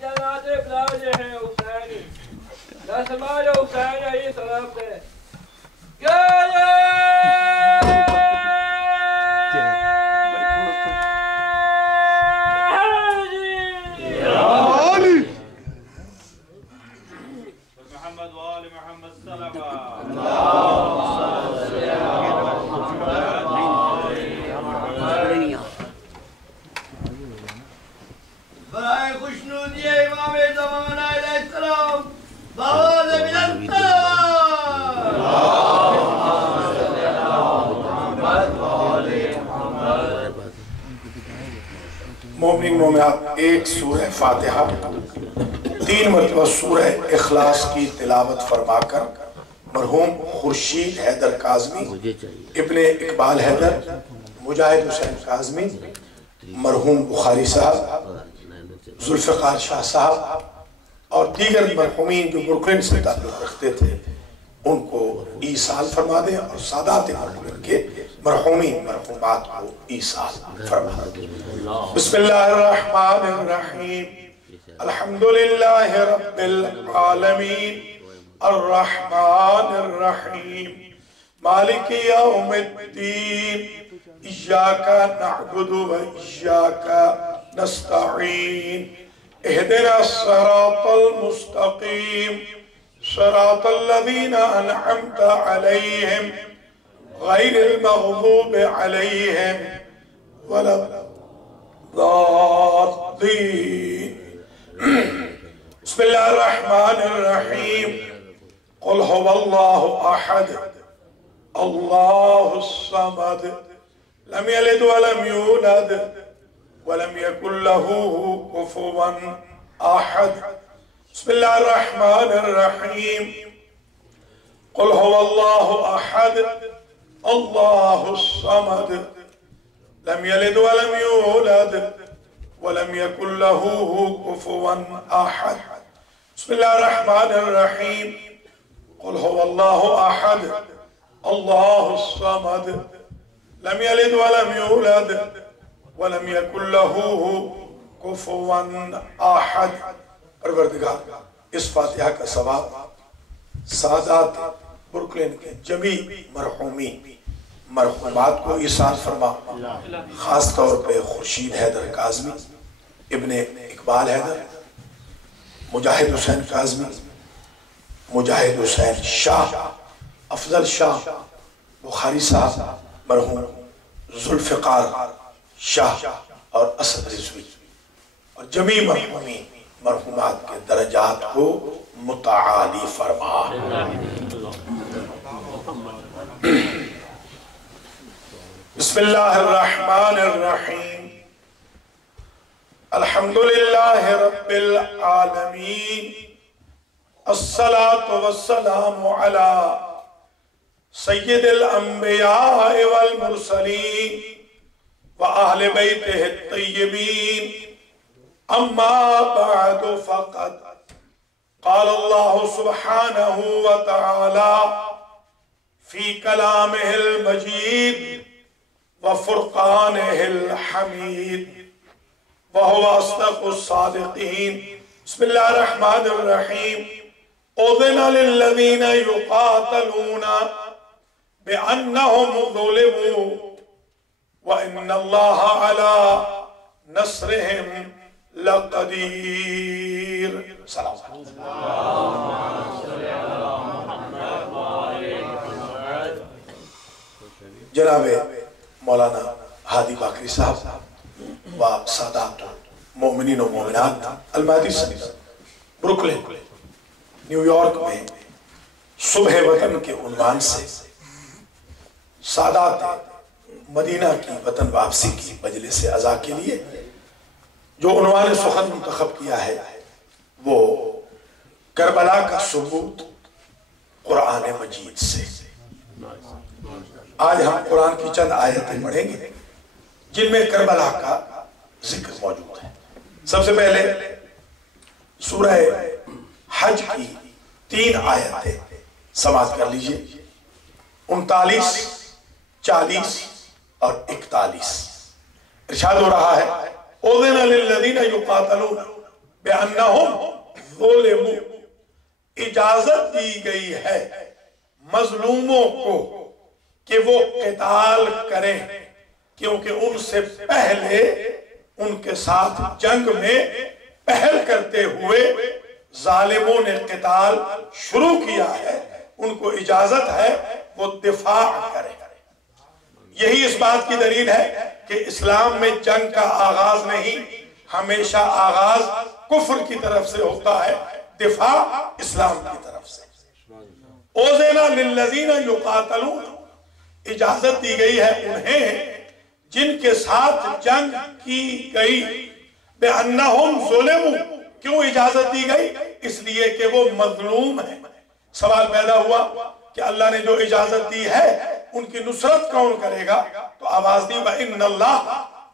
جنات بلاج ہیں حسینی دسمال حسین علیہ السلام سے محمد وآل محمد صلوات برائے خوشنودی امام زمان علیہ السلام بہت مومنین مومنات، ایک سورہ فاتحہ 3 مرتبہ سورہ اخلاص کی تلاوت فرما کر مرحوم خورشید حیدر کاظمی، ابن اقبال حیدر، مجاہد حسین کاظمی، مرحوم بخاری صاحب، ذوالفقار شاہ صاحب اور دیگر مرحومین جو بروکلن سے تعلق رکھتے تھے ان کو ایصال فرما دیں، اور سادات بروکلن کے مرحومین مرحومات کو ایصال فرما دیں۔ بسم اللہ الرحمن الرحیم، الحمدللہ رب العالمین، الرحمن الرحیم، مالک یوم الدین، ایاک نعبد و ایاک نستعین، اہدنا الصراط المستقیم، صراط الذین انعمت علیہم غیر المغضوب علیہم ولا الضالین۔ بسم اللہ الرحمن الرحیم، قل هو اللہ احد اللہ الصمد لم یلد ولم یولد ولم یکن له کفوا احد۔ بسم اللہ الرحمن الرحیم، قل هو اللہ احد اللہ الصمد لم یلد ولم یولد ولم یکن له کفوا احد۔ بسم اللہ الرحمن الرحیم، قل هو اللہ احد اللہ الصمد لم یلد ولم یولد ولم یکن له کفوا احد۔ پروردگار اس فاتحہ کا ثواب سادات بروکلن کے جمیع مرحومین مرحومات کو ایصال فرما، خاص طور پہ خورشید حیدر کاظمی، ابن اقبال حیدر، مجاہد حسین کاظمی، مجاہد حسین شاہ، افضل شاہ، بخاری صاحب، مرحوم ذوالفقار شاہ اور اسد رضوی اور جمیع مرحومین مرحومات کے درجات کو متعالی فرما۔ بسم اللہ الرحمن الرحیم، الحمدللہ رب العالمین، الصلاة والسلام علی سید الانبیاء والمرسلین وآل بیتہ الطیبین، اما بعد فقد قال اللہ سبحانہ وتعالی فی کلامہ المجید وفرقانہ الحمید وہو اصدق الصادقین۔ بسم اللہ الرحمن الرحیم، اذن للذین یقاتلون بأنہم ظلموا وإن اللہ علی نصرہم لقدیر۔ سلام جناب مولانا ہادی باقری صاحب و سادات مومنین و مومنات، المہدی سنیز بروکلن نیو یارک میں صبح وطن کے عنوان سے سادات مدینہ کی وطن واپسی کی مجلس عزا کے لیے جو عنوان سخن منتخب کیا ہے وہ کربلا کا ثبوت قرآن مجید سے۔ آج ہم قرآن کی چند آیتیں پڑھیں گے جن میں کربلا کا ذکر موجود ہے۔ سب سے پہلے سورہ حج کی 3 آیتیں سماعت کر لیجئے، 39، 40 اور 41۔ ارشاد ہو رہا ہے اذن للذین یقاتلون، बेअन्नहुम ज़ुलिमू, इजाजत दी गई है मजलूमों को कि वो क़िताल करें, क्योंकि उनसे पहले उनके साथ जंग में पहल करते हुए जालिमों ने क़िताल शुरू किया है, उनको इजाजत है वो दिफा करें। यही इस बात की दलील है कि इस्लाम में जंग का आगाज नहीं, हमेशा आगाज कुफ्र की तरफ से होता है, दिफा इस्लाम की तरफ से। ओज़िना लिल्लज़ीना युक़ातलून, इजाजत दी गई है उन्हें जिनके साथ जंग की गई। बेअन्नहुम ज़ुलिमू, क्यों इजाजत दी गई? इसलिए कि वो मजलूम है। सवाल पैदा हुआ कि अल्लाह ने जो इजाजत दी है उनकी नुसरत कौन करेगा? तो आवाज दी व इन्नल्लाह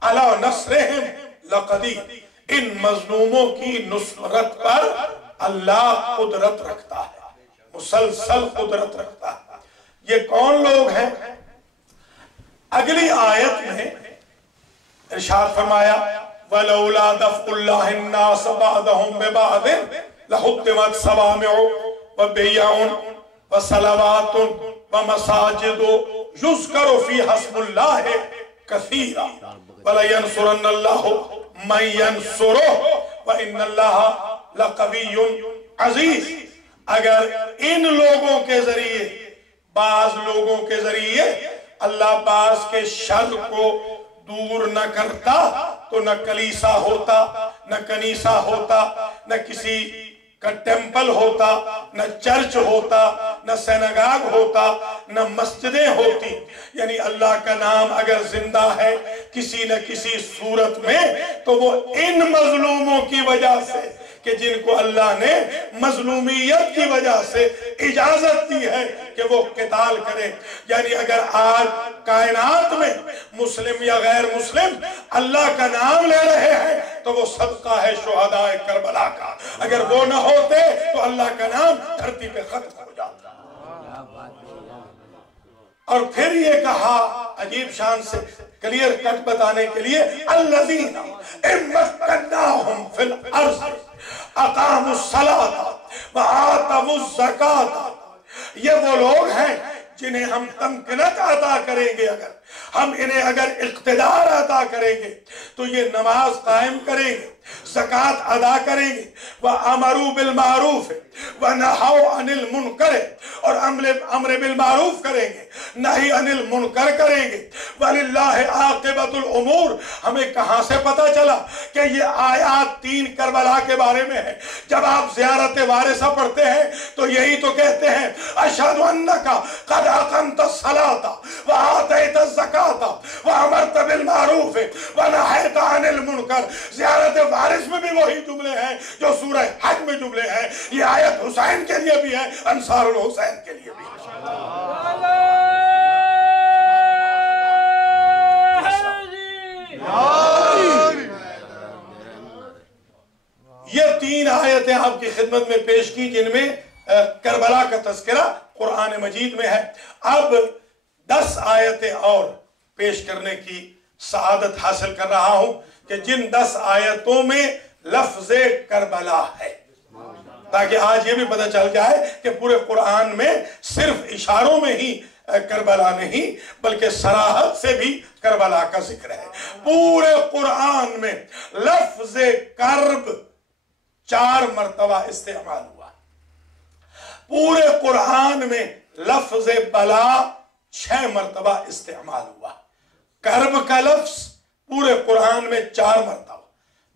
अला नस्रिहिम लक़दीर, इन मजलूमों की नुसरत पर अल्लाह कुदरत रखता है, मुसलसल कुदरत रखता है। ये कौन लोग हैं? अगली आयत में इरशाद फरमाया वलौला दफ़उल्लाहि अन्नास बअदहुम बिबअदिन लहुद्दिमत सवामिउ व बियउन व सलवातुन व मसाजिदु युज़करु फ़ीहा इस्मुल्लाहि कसीरा वला यंसुरन्नल्लाहु मन यंसुरुहु व इन्नल्लाहा लक़विय्युन अज़ीज़। अगर इन लोगों के जरिए, बाज लोगों के जरिए अल्लाह बाज के शर को दूर न करता तो न कलीसा होता, न कनीसा होता, न किसी का टेम्पल होता, न चर्च होता, न सिनेगाग होता, न मस्जिदें होती। यानी अल्लाह का नाम अगर जिंदा है किसी न किसी सूरत में तो वो इन मजलूमों की वजह से कि जिनको अल्लाह ने मजलूमियत की वजह से इजाजत दी है कि वो क़िताल करें। यानी अगर आज कायनात में मुस्लिम या गैर मुस्लिम अल्लाह का नाम ले रहे हैं तो वो सदका है शुहदाए करबला का। अगर वो न होते तो अल्लाह का नाम धरती पे खत्म हो जाता। और फिर ये कहा अजीब शान से क्लियर कट बताने के लिए अल्लज़ीना इम्मक्कन्नाहुम फिल अर्ज़ अक़ामुस्सलाता व आतवुज़्ज़काता, ये वो लोग हैं जिन्हें हम तमकिनत अता करेंगे, अगर हम इन्हें अगर इक़्तिदार अता करेंगे तो ये नमाज कायम करेंगे, ज़कात अदा करेंगे, व अमरू बिल मारूफ व नहौ अनिल मुनकर, और अम्र बिल मारूफ करेंगे, नही अनिल मुनकर करेंगे। वलिल्लाहि आक़िबतुल उमूर। हमें कहां से पता चला कि ये आयात 3 करबला के बारे में है? जब आप ज़ियारत वारिसा पढ़ते हैं तो यही तो कहते हैं अशहदु अन्नका क़द अक़मतस सलाता व आतैतस ज़काता व अमरत बिल मारूफ व नहैत अनिल मुनकर। ज़ियारत वारिस में भी वही जुमले हैं जो सूरह हज में जुमले हैं। ये आयत हुसैन के लिए भी है, अंसारुल हुसैन के लिए भी है। ये 3 आयतें आपकी खिदमत में पेश की जिनमें करबला का तज़किरा कुरान मजीद में है। अब 10 आयतें और पेश करने की सआदत हासिल कर रहा हूं कि जिन 10 आयतों में लफ्ज़े करबला है, ताकि आज ये भी पता चल जाए कि पूरे कुरान में सिर्फ इशारों में ही करबला नहीं बल्कि सराहत से भी करबला का जिक्र है। पूरे कुरान में लफ्ज़े कर्ब 4 मरतबा इस्तेमाल हुआ। पूरे कुरान में लफ्ज़े बला 6 मरतबा इस्तेमाल हुआ। कर्ब का लफ्ज़ पूरे कुरान में 4 मरतबा।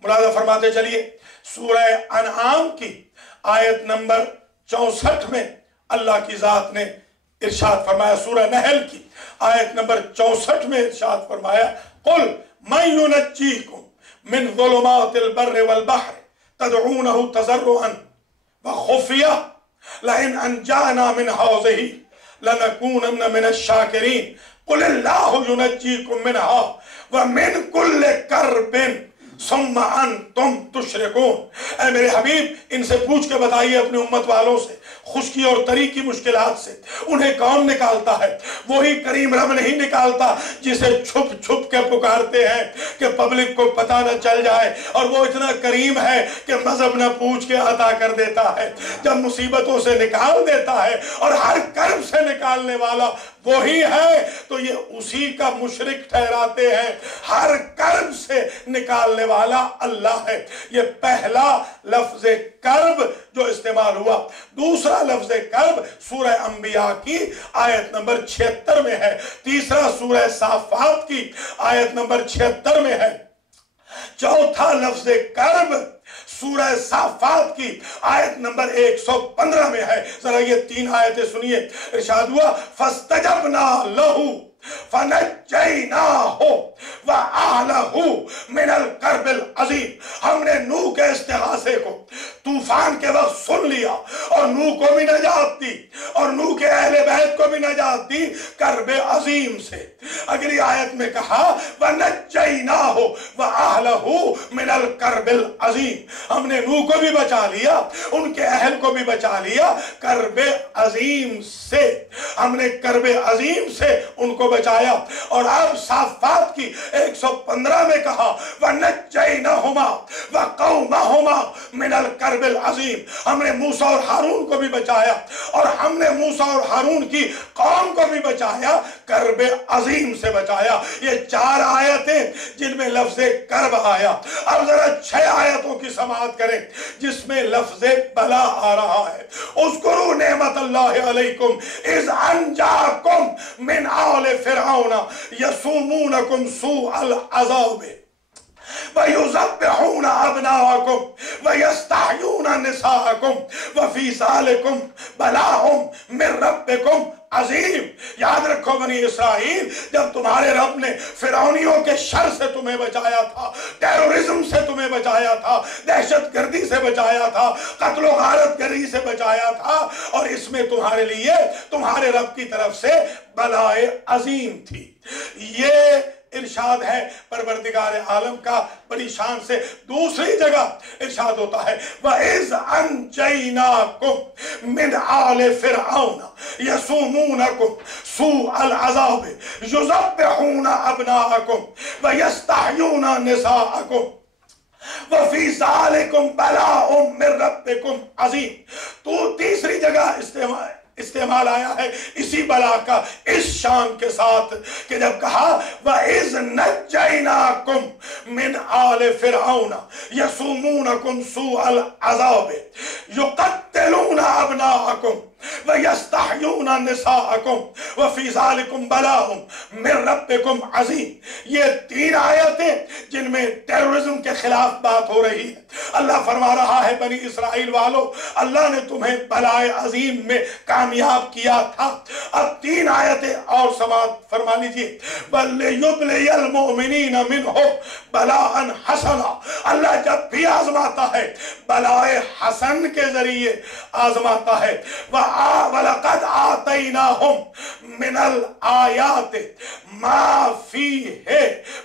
मुलाज़ा फरमाते चलिए, सूरह अनआम की आयत नंबर 64 में अल्लाह की जात ने इरशाद फरमाया। सूरह नहल की आयत नंबर 64 में इरशाद फरमाया कुल मन युनज्जीकुम मिन ज़ुलुमातिल बर्रि वल बहर तदऊनहु तज़र्रुअन व खुफिया लइन अंजाना मिन हौज़िही लनकूनन्न मिनश शाकिरीन कुल अल्लाहु युनज्जीकुम मिनहा व मिन कुल्लि कर्बिन सुम्मा अंतुम तुशरिकून। ऐ मेरे हबीब, इनसे पूछ के बताइए अपनी उम्मत वालों से, खुश्की और तरी की मुश्किलात से उन्हें कौन निकालता है? वही करीम रब नहीं निकालता जिसे छुप छुप के पुकारते हैं कि पब्लिक को पता न चल जाए, और वो इतना करीम है कि मजहब न पूछ के अता कर देता है। जब मुसीबतों से निकाल देता है और हर कर्ब से निकालने वाला वही है, तो ये उसी का मुशरिक ठहराते हैं। हर कर्ब से निकालने वाला अल्लाह है। ये पहला लफ्ज कर्ब जो इस्तेमाल हुआ। दूसरा लफ्ज कर्ब सूरह अंबिया की आयत नंबर 76 में है। तीसरा सूरह साफात की आयत नंबर 76 में है। चौथा लफ्ज कर्ब सूरह साफात की आयत नंबर 115 में है। जरा ये 3 आयतें सुनिए। इरशाद हुआ फस्तजबना लहू फनज्जैनाहु व अहलहु मिनल कर्बिल अज़ीम। हमने नूह के इस्तिग़ासे को तूफान के वक्त सुन लिया और नूह को भी नजात दी और नूह के अहले बैत को भी नजात दी कर्ब अजीम से। अगली आयत में कहा वनज्जैनाहु व अहलहु मिनल कर्बिल अज़ीम। हमने नूह को भी बचा लिया, उनके अहल को भी बचा लिया कर्ब अजीम से। हमने कर्ब अजीम से उनको बचाया। और अब साफात की 115 में कहा वनज्जैनाहुमा व कौमहुमा मिनल कर्बिल अजीम। हमने मूसा और हारून को भी बचाया और हमने मूसा और हारून की कौम को भी बचाया, कर्ब अजीम से बचाया। ये 4 आयतें जिनमें लफ्ज कर्ब आया। अब जरा 6 आयतों की समाअत करें जिसमें लफ्ज बला आ रहा है। उज़्कुरू नेमतल्लाहि अलैकुम इज़ अंजाकुम मिन आले फिरऔन यसुमूनकुम सूअल अज़ाब वयुज़ब्बिहून अब्नाअकुम वयस्तहयून निसाअकुम वफ़ी ज़ालिकुम बलाउम मिन रब्बिकुम अजीम। याद रखो बनी इसराइल, जब तुम्हारे रब ने फिरौनियों के शर से तुम्हें बचाया था, टेररिज्म से तुम्हें बचाया था, दहशत गर्दी से बचाया था, कत्लो गारत गर्दी से बचाया था, और इसमें तुम्हारे लिए तुम्हारे रब की तरफ से बलाए अजीम थी। ये इरशाद है परवरदिगार आलम का बड़ी शान से। दूसरी जगह इरशाद होता है वइज़ अंजैनाकुम मिन आले फिरऔन यसुमूनकुम सूअल अज़ाब युज़ब्बिहून अब्नाअकुम व यस्तहयून निसाअकुम वफ़ी ज़ालिकुम बलाउम मिन रब्बिकुम अज़ीम। तो तीसरी जगह इस्तेमाल आया है इसी बला का इस शान के साथ कि जब कहा वइज़ नज्जैनाकुम मिन आले फिरऔन यसुमूनकुम सूअल अज़ाब युक़त्तिलून अब्नाअकुम व यस्तहयून निसाअकुम व फ़ी ज़ालिकुम बलाउम मिन रब्बिकुम अज़ीम। ये 3 आयतें जिनमें टेररिज्म के खिलाफ बात हो रही है। अल्लाह फरमा रहा है बनी इसराइल वालों, अल्लाह ने तुम्हें बलाए अजीम में कामयाब किया था। अब 3 आयतें और समाअत फरमा लीजिए। वलियुब्लियल मुमिनीन मिन्हु बलाअन हसना। अल्लाह जब भी आजमाता है बलाए हसन के जरिए आजमाता है। वलक़द आतैनाहुम मिनल आयात मा फीहि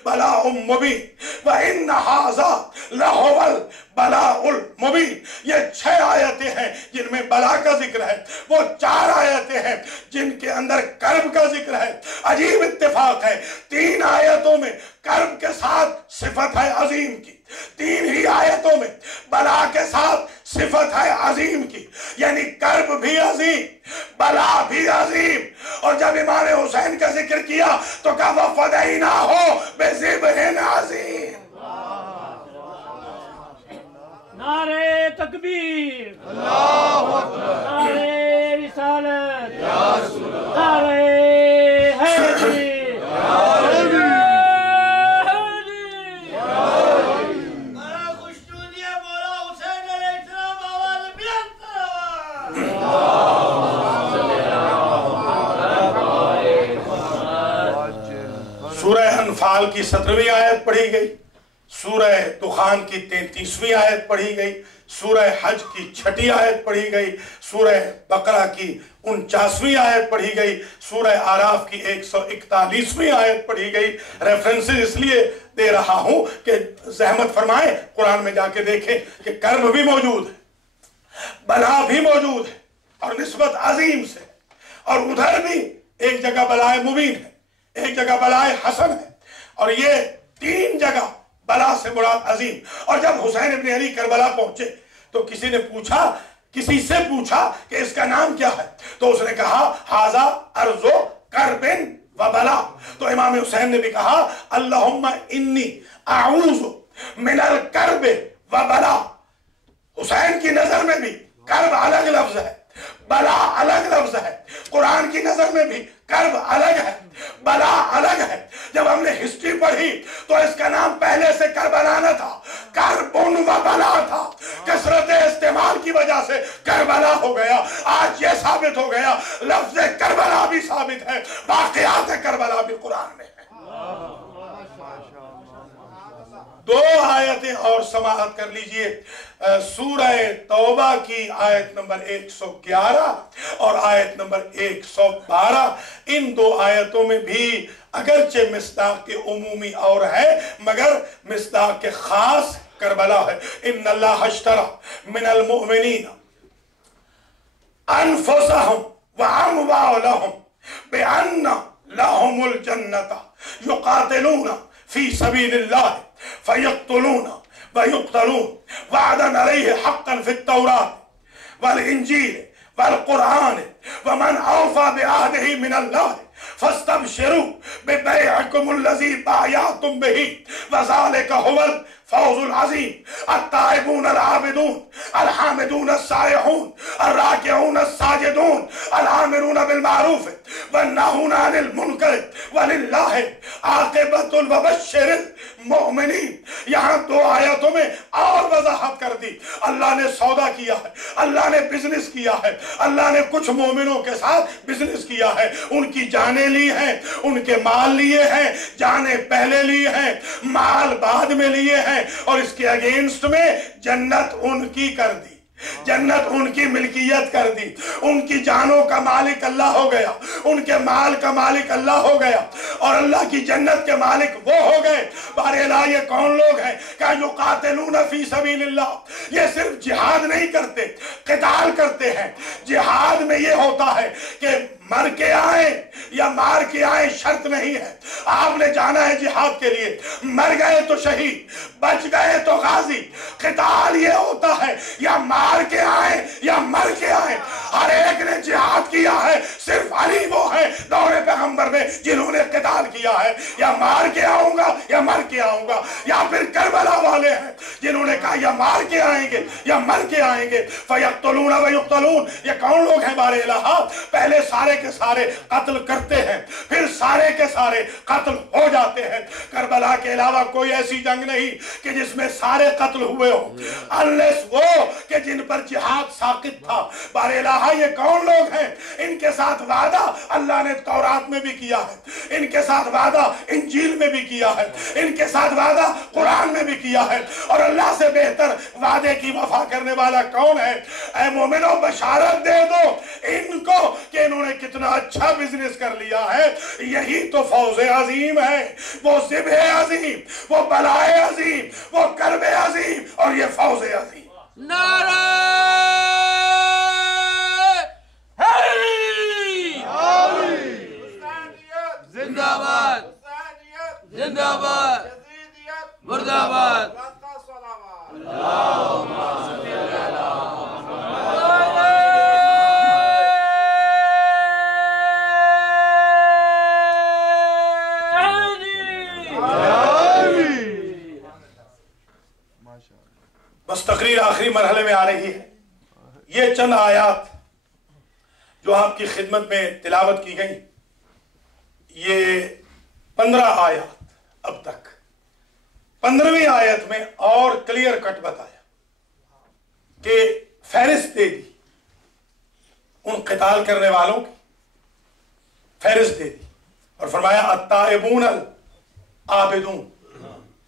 बलाउम मुबीन व इन्न हाज़ा लहुवल बलाउल मुबीन। ये 6 आयतें हैं जिनमें बला का जिक्र है। वो 4 आयतें हैं जिनके अंदर कर्ब का जिक्र है। अजीब इत्तेफाक है, 3 आयतों में कर्ब के साथ सिफत है अजीम की, 3 ही आयतों में बला के साथ सिफत है अजीम की। यानी कर्ब भी अजीम, बला भी अजीम। और जब इमाम हुसैन का जिक्र किया तो कहा वफ़दैनाहु बिज़िब्हिन अजीम। नारे तकबीर, अल्लाहु अकबर, नारे रिसालत, या रसूल अल्लाह, नारे हैदरी, या हैदरी, नारे खुशनूदिया मौला हुसैन अलैहिस्सलाम आवाज़ बुलंद करो। सूरह अनफाल की 17वीं आयत पढ़ी गई। سورہ دخان کی 33ویں آیت پڑھی گئی، سورہ حج کی 6 آیت پڑھی گئی، سورہ بقرہ کی 49ویں آیت پڑھی گئی، سورہ آراف کی 141ویں آیت پڑھی گئی۔ ریفرنسز اس لیے دے رہا ہوں کہ زحمت فرمائیں قرآن میں جا کے دیکھیں کہ کرب بھی موجود ہے، بلا بھی موجود ہے اور نسبت عظیم سے، اور ادھر بھی ایک جگہ بلائے مبین ہے، ایک جگہ بلائے حسن ہے، اور یہ 3 جگہ بلا سے مراد عظیم۔ اور جب حسین ابن علی کربلا پہنچے تو کسی سے پوچھا کہ اس کا نام کیا ہے، تو اس نے کہا ھذا ارض کرب و بلا۔ تو امام حسین نے بھی کہا اللہم انی اعوذ من الکرب و بلا۔ حسین کی نظر میں بھی کرب الگ لفظ ہے، بلا الگ لفظ ہے، قرآن کی نظر میں بھی کرب الگ ہے، بلا الگ ہے۔ جب ہم نے ہسٹری پڑھی تو اس کا نام پہلے سے کربلا نہ تھا، کربن و بلا تھا، کثرت استعمال کی وجہ سے کربلا ہو گیا۔ آج یہ ثابت ہو گیا لفظ کربلا بھی ثابت ہے، واقعات کربلا بھی قرآن میں ہے۔ 2 آیتیں اور سماعت کر لیجئے، سورہ توبہ کی آیت نمبر 111 اور آیت نمبر 112۔ ان 2 آیتوں میں بھی اگرچہ مصداق کے عمومی اور ہے مگر مصداق کے خاص کربلا ہے۔ ان اللہ اشترى من المؤمنین انفسهم واموالهم بان لهم الجنة يقاتلون في سبيل الله فيقتلون ويقتلون وعدا عليه حقا في التوراة والإنجيل والقرآن ومن أوفى بعهده من الله فاستبشروا ببيعكم الذي بايعتم به وذلك هو الفوز العظيم۔ التائبون العابدون الحامدون السائحون الراكعون الساجدون الآمرون بالمعروف والناهون عن المنکر وللہ عاقبۃ وبشر المؤمنین۔ یہاں 2 آیتوں میں اور وضاحت کر دی، اللہ نے سودا کیا ہے، اللہ نے بزنس کیا ہے، اللہ نے کچھ مومنوں کے ساتھ بزنس کیا ہے، ان کی جانیں لی ہیں، ان کے مال لیے ہیں، جانیں پہلے لی ہیں، مال بعد میں لیے ہیں، اور اس کے اگینسٹ میں جنت ان کی کر دی، جنت ان کی ملکیت کر دی، ان کی جانوں کا مالک اللہ ہو گیا، ان کے مال کا مالک اللہ ہو گیا، اور اللہ کی جنت کے مالک وہ ہو گئے۔ بہرحال یہ کون لوگ ہیں کہ یقاتلون فی سبیل اللہ، یہ صرف جہاد نہیں کرتے، قتال کرتے ہیں۔ جہاد میں یہ ہوتا ہے کہ مر کے آئیں یا مار کے آئیں شرط نہیں ہے، آپ نے جانا ہے جہاد کے لیے، مر گئے تو شہید، بچ گئے تو غازی۔ قتال یہ ہوتا ہے یا مار کے آئیں یا مر کے آئیں۔ ہر ایک نے جہاد کیا ہے، صرف علی وہ ہے دور پیغمبر میں جنہوں نے قتال کیا ہے، یا مار کے آؤں گا یا مر کے آؤں گا، یا پھر کربلا والے ہیں جنہوں نے کہا یا مار کے آئیں گے یا مر کے آئیں گے۔ فیقتلون ویقتلون، یہ کون لوگ ہیں بار الہ؟ پہلے سارے کے سارے قتل کرتے ہیں، پھر سارے کے سارے قتل ہو جاتے ہیں۔ کربلا کے علاوہ کوئی ایسی جنگ نہیں کہ جس میں سارے قتل ہوئے ہوں، انلیس وہ کہ جن پر جہاد ساقط تھا۔ بار الہ یہ کون لوگ ہیں؟ ان کے ساتھ وعدہ اللہ نے تورات میں بھی کیا ہے، ان کے ساتھ وعدہ انجیل میں بھی کیا ہے، ان کے ساتھ وعدہ قرآن میں بھی کیا ہے، اور اللہ سے بہتر وعدے کی وفا کرنے والا کون ہے؟ اے مومنو بشارت دے دو ان کو کہ انہوں نے کتنا اچھا بزنس کر لیا ہے۔ یہی تو فوز عظیم ہے، وہ ذبح عظیم، وہ بلائے عظیم، وہ کرب عظیم، اور یہ فوز عظیم۔ نعرہ زندہ باد، زندہ باد، مردہ باد۔ بس تقریر آخری مرحلے میں آ رہی ہے۔ یہ چند آیات جو آپ کی خدمت میں تلاوت کی گئی، یہ 15 آیات اب تک 15ویں آیت میں اور کلیئر کٹ بتایا کہ فہرست دے دی ان قتال کرنے والوں کی، فہرست دے دی، اور فرمایا التائبون العابدون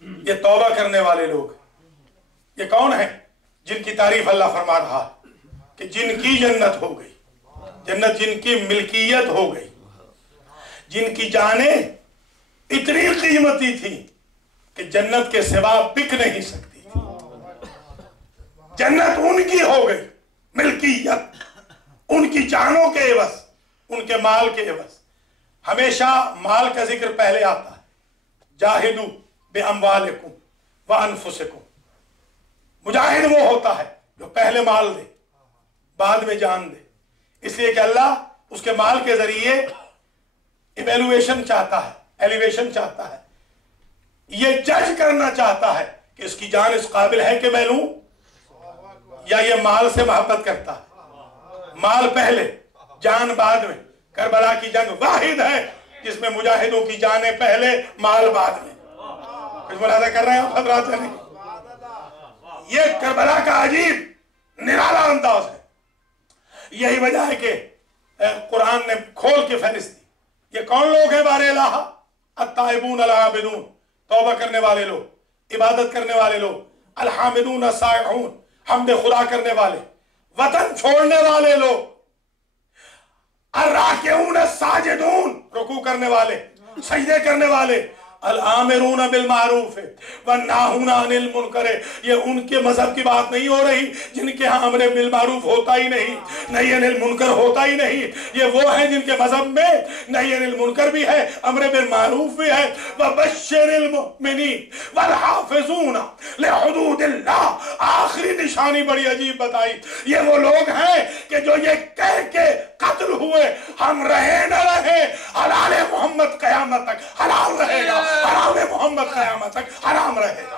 یہ توبہ کرنے والے لوگ، یہ کون ہیں؟ جن کی تعریف اللہ فرما رہا ہے کہ جن کی جنت ہو گئی، جنت جن کی ملکیت ہو گئی، جن کی جانیں اتنی قیمتی تھی کہ جنت کے سوا بک نہیں سکتی تھی، جنت ان کی ہو گئی، ملکیت ان کی جانوں کے عوض، ان کے مال کے عوض۔ ہمیشہ مال کا ذکر پہلے آتا ہے، جاہدو بے اموالکم و انفسکم، مجاہد وہ ہوتا ہے جو پہلے مال دے بعد میں جان دے، اس لیے کہ اللہ اس کے مال کے ذریعے ایویلویشن چاہتا ہے، ایلیویشن چاہتا ہے، یہ جج کرنا چاہتا ہے کہ اس کی جان اس قابل ہے کہ میں لوں، یا یہ مال سے محبت کرتا ہے، مال پہلے جان بعد میں۔ کربلا کی جنگ واحد ہے جس میں مجاہدوں کی جانیں پہلے مال بعد میں۔ کچھ ملاحظہ کر رہے ہیں آپ حضرات؟ یہ کربلا کا عجیب نرالا انداز ہے۔ یہی وجہ ہے کہ قرآن نے کھول کے فہرست دی، یہ کون لوگ ہیں بارے الہ؟ التائبون العابدون، توبہ کرنے والے لوگ، عبادت کرنے والے لوگ، الحامدون السائحون، حمد خدا کرنے والے، وطن چھوڑنے والے لوگ، الراکعون الساجدون، رکوع کرنے والے، سجدے کرنے والے، الآمرون بالمعروف والناہون عن المنکر۔ یہ ان کے مذہب کی بات نہیں ہو رہی جن کے ہاں امر بالمعروف ہوتا ہی نہیں، نہی عن المنکر ہوتا ہی نہیں۔ یہ وہ ہیں جن کے مذہب میں نہی عن المنکر بھی ہے، امر بالمعروف بھی ہے۔ وبشر المؤمنین والحافظون لحدود اللہ۔ آخری نشانی بڑی عجیب بتائی، یہ وہ لوگ ہیں کہ جو یہ کہہ کے قتل ہوئے ہم رہے نہ رہے حلال محمد قیامت تک حلال رہے گا، حرام محمد قیامت تک حرام رہے گا۔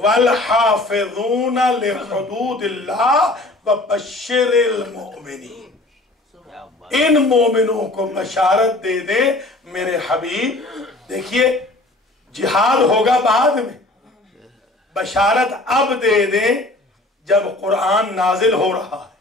والحافظون لحدود اللہ وبشر المؤمنین۔ ان مومنوں کو بشارت دے دے میرے حبیب۔ دیکھیے جہاد ہوگا بعد میں، بشارت اب دے دیں جب قرآن نازل ہو رہا ہے۔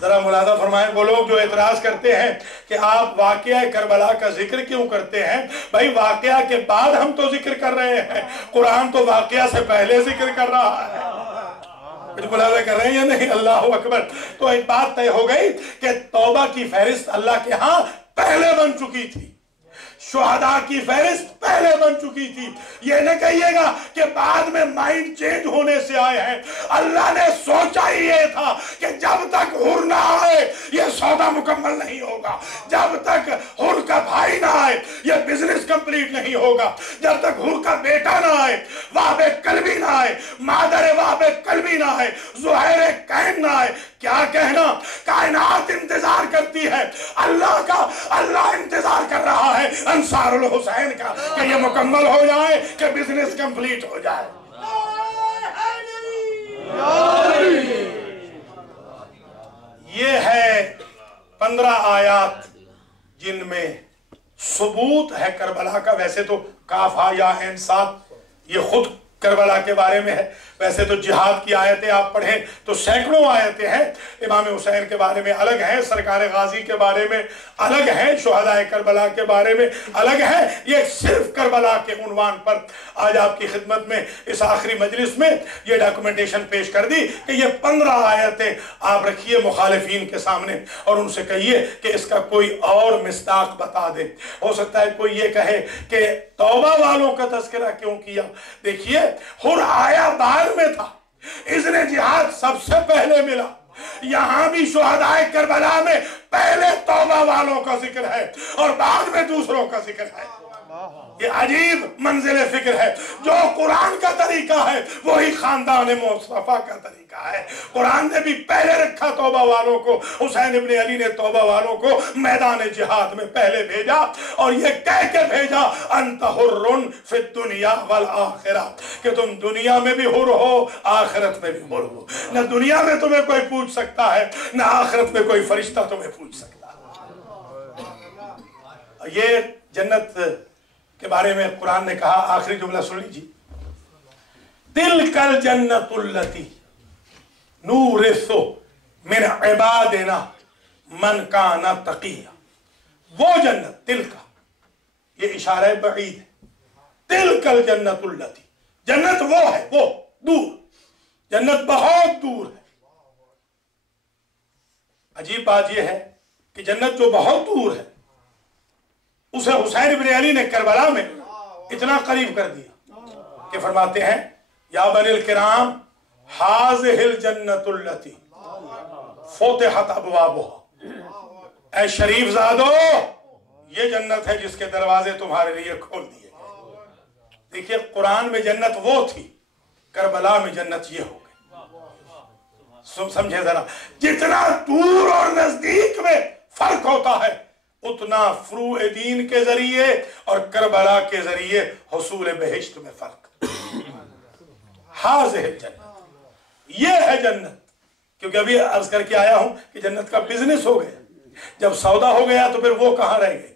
ذرا ملاحظہ فرمائیں، وہ لوگ جو اعتراض کرتے ہیں کہ آپ واقعہ کربلا کا ذکر کیوں کرتے ہیں؟ بھائی واقعہ کے بعد ہم تو ذکر کر رہے ہیں، قرآن تو واقعہ سے پہلے ذکر کر رہا ہے۔ ملاحظہ کر رہے ہیں یا نہیں؟ اللہ اکبر۔ تو ایک بات طے ہو گئی کہ توبہ کی فہرست اللہ کے ہاں پہلے بن چکی تھی، شہداء کی فہرست پہلے بن چکی تھی۔ یہ نہ کہیے گا کہ بعد میں مائنڈ چینج ہونے سے آئے ہیں، اللہ نے سوچا ہی یہ تھا کہ جب تک حر نہ آئے یہ سودا مکمل نہیں ہوگا، جب تک حر کا بھائی نہ آئے یہ بزنس کمپلیٹ نہیں ہوگا، جب تک حر کا بیٹا نہ آئے، وہب قلبی نہ آئے، مادر وہب قلبی نہ آئے، زہیر کین نہ آئے۔ کیا کہنا، کائنات انتظار کرتی ہے اللہ کا، اللہ انتظار کر رہا ہے انصار الحسین کا کہ یہ مکمل ہو جائے، کہ بزنس کمپلیٹ ہو جائے۔ یہ ہے 15 آیات جن میں ثبوت ہے کربلا کا۔ ویسے تو کاف ہا یا عین صاد یہ خود کربلا کے بارے میں ہے، ویسے تو جہاد کی آیتیں آپ پڑھیں تو سینکڑوں آیتیں ہیں، امام حسین کے بارے میں الگ ہیں، سرکار غازی کے بارے میں الگ ہیں، شہداء کربلا کے بارے میں الگ ہیں۔ یہ صرف کربلا کے عنوان پر آج آپ کی خدمت میں اس آخری مجلس میں یہ ڈاکومنٹیشن پیش کر دی کہ یہ 15 آیتیں آپ رکھیے مخالفین کے سامنے اور ان سے کہیے کہ اس کا کوئی اور مصداق بتا دے۔ ہو سکتا ہے کوئی یہ کہے کہ توبہ والوں کا تذکرہ کیوں کیا؟ دیکھیے حر آیا بعد میں تھا، اذن جہاد سب سے پہلے ملا۔ یہاں بھی شہداء کربلا میں پہلے توبہ والوں کا ذکر ہے اور بعد میں دوسروں کا ذکر ہے۔ یہ عجیب منزل فکر ہے۔ جو قرآن کا طریقہ ہے وہی خاندان مصطفیٰ کا طریقہ ہے۔ قرآن نے بھی پہلے رکھا توبہ والوں کو، حسین ابن علی نے توبہ والوں کو میدان جہاد میں پہلے بھیجا اور یہ کہہ کے بھیجا انت حر فی الدنیا والآخرہ، کہ تم دنیا میں بھی حر ہو آخرت میں بھی حر ہو۔ نہ دنیا میں تمہیں کوئی پوچھ سکتا ہے، نہ آخرت میں کوئی فرشتہ تمہیں پوچھ سکتا ہے۔ یہ جنت کے بارے میں قرآن نے کہا، آخری جملہ سن لیجیے، تلک الجنت التی نورث من عبادنا من کان تقیا۔ وہ جنت، تلک ये इशारा बईद है। तिलकल जन्नतुल्लती, जन्नत वो है, वो दूर, जन्नत बहुत दूर है। अजीब बात यह है कि जन्नत जो बहुत दूर है उसे हुसैन इब्न अली ने करबला में इतना करीब कर दिया कि फरमाते हैं या बनिल किराम हाज़िहिल जन्नतुल्लती फुतिहत अबवाबुहा, ऐ शरीफ ज़ादो ये जन्नत है जिसके दरवाजे तुम्हारे लिए खोल दिए गए। देखिए कुरान में जन्नत वो थी, करबला में जन्नत ये हो गई। समझे जरा, जितना दूर और नजदीक में फर्क होता है उतना फुरूए दीन के जरिए और करबला के जरिए हुसूल बहिश्त में फर्क। हाज़िहिल जन्नत, ये है जन्नत। क्योंकि अभी अर्ज करके आया हूं कि जन्नत का बिजनेस हो गया, जब सौदा हो गया तो फिर वो कहां रह गए?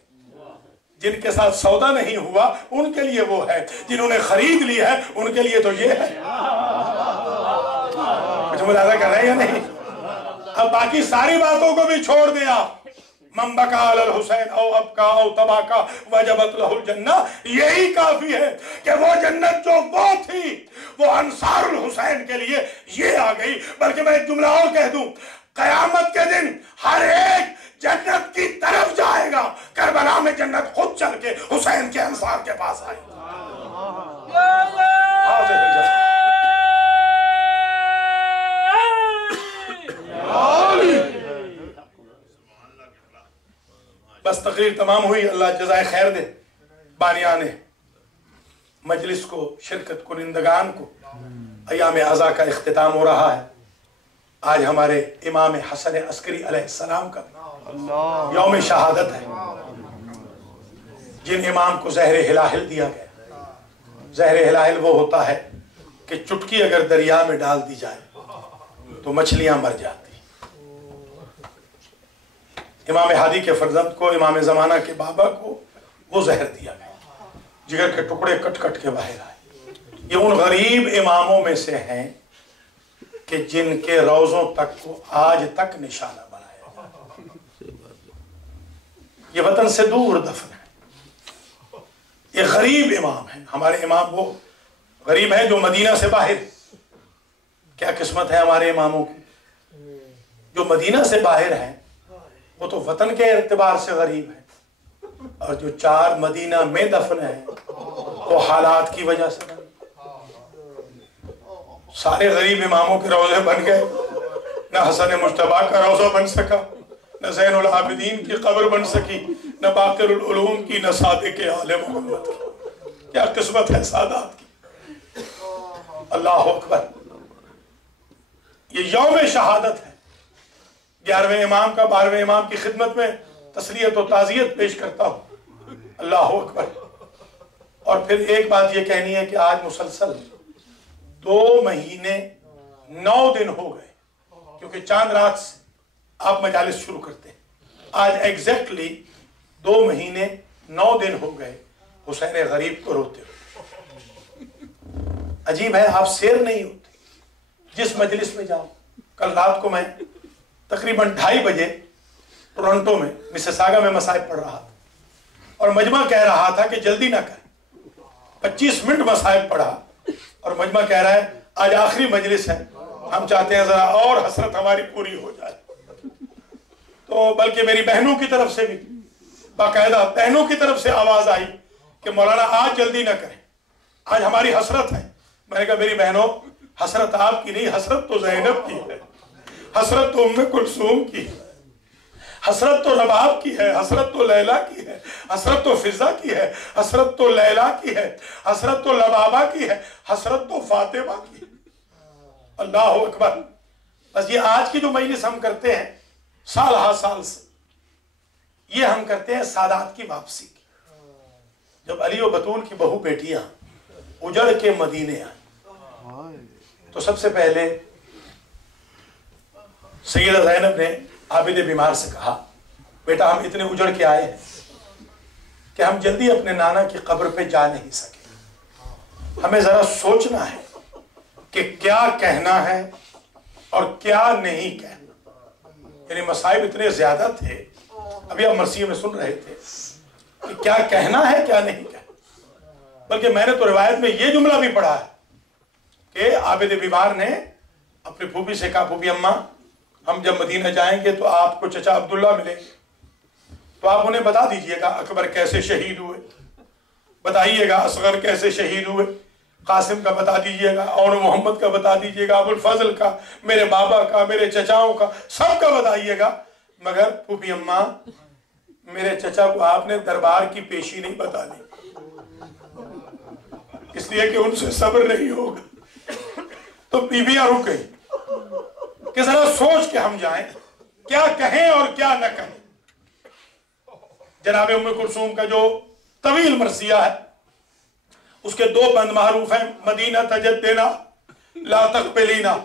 जिनके साथ सौदा नहीं हुआ उनके लिए वो है, जिन्होंने खरीद ली है उनके लिए तो ये है। कुछ मुलाजा कर रहे हैं या नहीं? अब बाकी सारी बातों को भी छोड़ दिया। मन बका अलल हुसैन औ अबका औ तबाका वजबत लहुल जन्ना, यही काफी है कि वो जन्नत जो वो थी वो अंसारुल हुसैन के लिए ये आ गई। बल्कि मैं एक जुमला और कह दूं, कयामत के दिन हर एक जन्नत की तरफ जाएगा, करबला में जन्नत खुद चल के हुसैन के अंसार के पास आएगी। बस तकरीर तमाम हुई, अल्लाह जज़ाए खैर दे बानियाने मजलिस को, शिरकत कुनिंदगान को। अयाम अज़ा का इख्तिताम हो रहा है। आज हमारे इमाम हसन अस्करी अलैहिस्सलाम का यौम शहादत है। जिन इमाम को ज़हर हिलाहिल दिया गया, ज़हर हिलाहिल वो होता है कि चुटकी अगर दरिया में डाल दी जाए तो मछलियां मर जाती। इमाम हादी के फर्जंद को, इमाम ज़माना के बाबा को वो जहर दिया गया, जिगर के टुकड़े कट कट के बाहर आए। ये उन गरीब इमामों में से हैं कि जिनके रोज़ों तक को आज तक निशाना बनाया गया। ये वतन से दूर दफन है। ये गरीब इमाम है। हमारे इमाम वो गरीब है जो मदीना से बाहर। क्या किस्मत है हमारे इमामों की, जो मदीना से बाहर है। वो तो वतन के एतबार से गरीब है, और जो चार मदीना में दफन है वो हालात की वजह से। सारे गरीब इमामों के रोज़े बन गए, न हसन मुश्तबा का रोज़ा बन सका, न ज़ैनुल आबिदीन की कब्र बन सकी, न बाक़िरुल उलूम की, न सादिक़ आले मोहम्मद की। क्या किस्मत है सादात की। अल्लाह अकबर। ये यौम शहादत है। 11वें इमाम का 12वें इमाम की खिदमत में तस्लियत और ताज़ियत पेश करता हूँ। अल्लाह अकबर। और फिर एक बात ये कहनी है कि आज मुसलसल 2 महीने 9 दिन हो गए, क्योंकि चांद रात से आप मजालिस शुरू करते हैं। आज एग्जैक्टली 2 महीने 9 दिन हो गए हुसैन गरीब को रोते हुए। अजीब है, आप शेर नहीं होते जिस मजलिस में जाओ। कल रात को मैं तकरीबन 2:30 बजे टोरंटो में मिसिसागा में मसाइब पढ़ रहा था, और मजमा कह रहा था कि जल्दी ना करें। 25 मिनट मसाइब पढ़ा और मजमा कह रहा है आज आखिरी मजलिस है, हम चाहते हैं जरा और हसरत हमारी पूरी हो जाए। तो बल्कि मेरी बहनों की तरफ से भी, बाकायदा बहनों की तरफ से आवाज आई कि मौलाना आज जल्दी ना करें, आज हमारी हसरत है। मैंने कहा मेरी बहनों, हसरत आपकी नहीं, हसरत तो ज़ैनब की है, हसरत तो उम्मे कुलसूम की है, हसरत तो रबाब की है, हसरत तो लैला की है, हसरत तो फिजा की है, हसरत तो लैला की है, हसरत तो लबाबा की है, हसरत तो फातिमा की है। अल्लाह अकबर। बस ये आज की जो मजलिस हम करते हैं साल हा साल से, ये हम करते हैं सादात की वापसी की। जब अली और बतूल की बहू बेटियां उजड़ के मदीने आई तो सबसे पहले सैयदा ज़ैनब ने आबिद बीमार से कहा, बेटा हम इतने उजड़ के आए हैं कि हम जल्दी अपने नाना की कब्र पे जा नहीं सके। हमें जरा सोचना है कि क्या कहना है और क्या नहीं कहना। यानी मसाइब इतने ज्यादा थे। अभी आप मरसिये में सुन रहे थे, کہ کیا کہنا ہے کیا نہیں کہنا. بلکہ میں نے تو روایت میں یہ جملہ بھی پڑھا ہے کہ عابد بیمار نے اپنی پھوپھی سے کہا پھوپھی اماں ہم جب مدینہ جائیں گے تو آپ کو چچا عبداللہ ملیں گے، تو آپ انہیں بتا دیجئے گا اکبر کیسے شہید ہوئے، بتائیے گا اصغر کیسے شہید ہوئے، قاسم کا بتا دیجئے گا، اور محمد کا بتا دیجئے گا، ابو الفضل کا، میرے بابا کا، میرے چچاؤں کا، سب کا بتائیے گا، مگر پھوپھی اماں میرے چچا کو آپ نے دربار کی پیشی نہیں بتا دی، اس لیے کہ ان سے صبر نہیں ہوگا. تو بیویاں رک گئی کہ ذرا سوچ کے ہم جائیں کیا کہیں اور کیا نہ کہیں. جناب ام کلثوم کا جو طویل مرثیہ ہے اس کے 2 بند معروف ہیں، مدینہ تجدنا لا تقبلینا.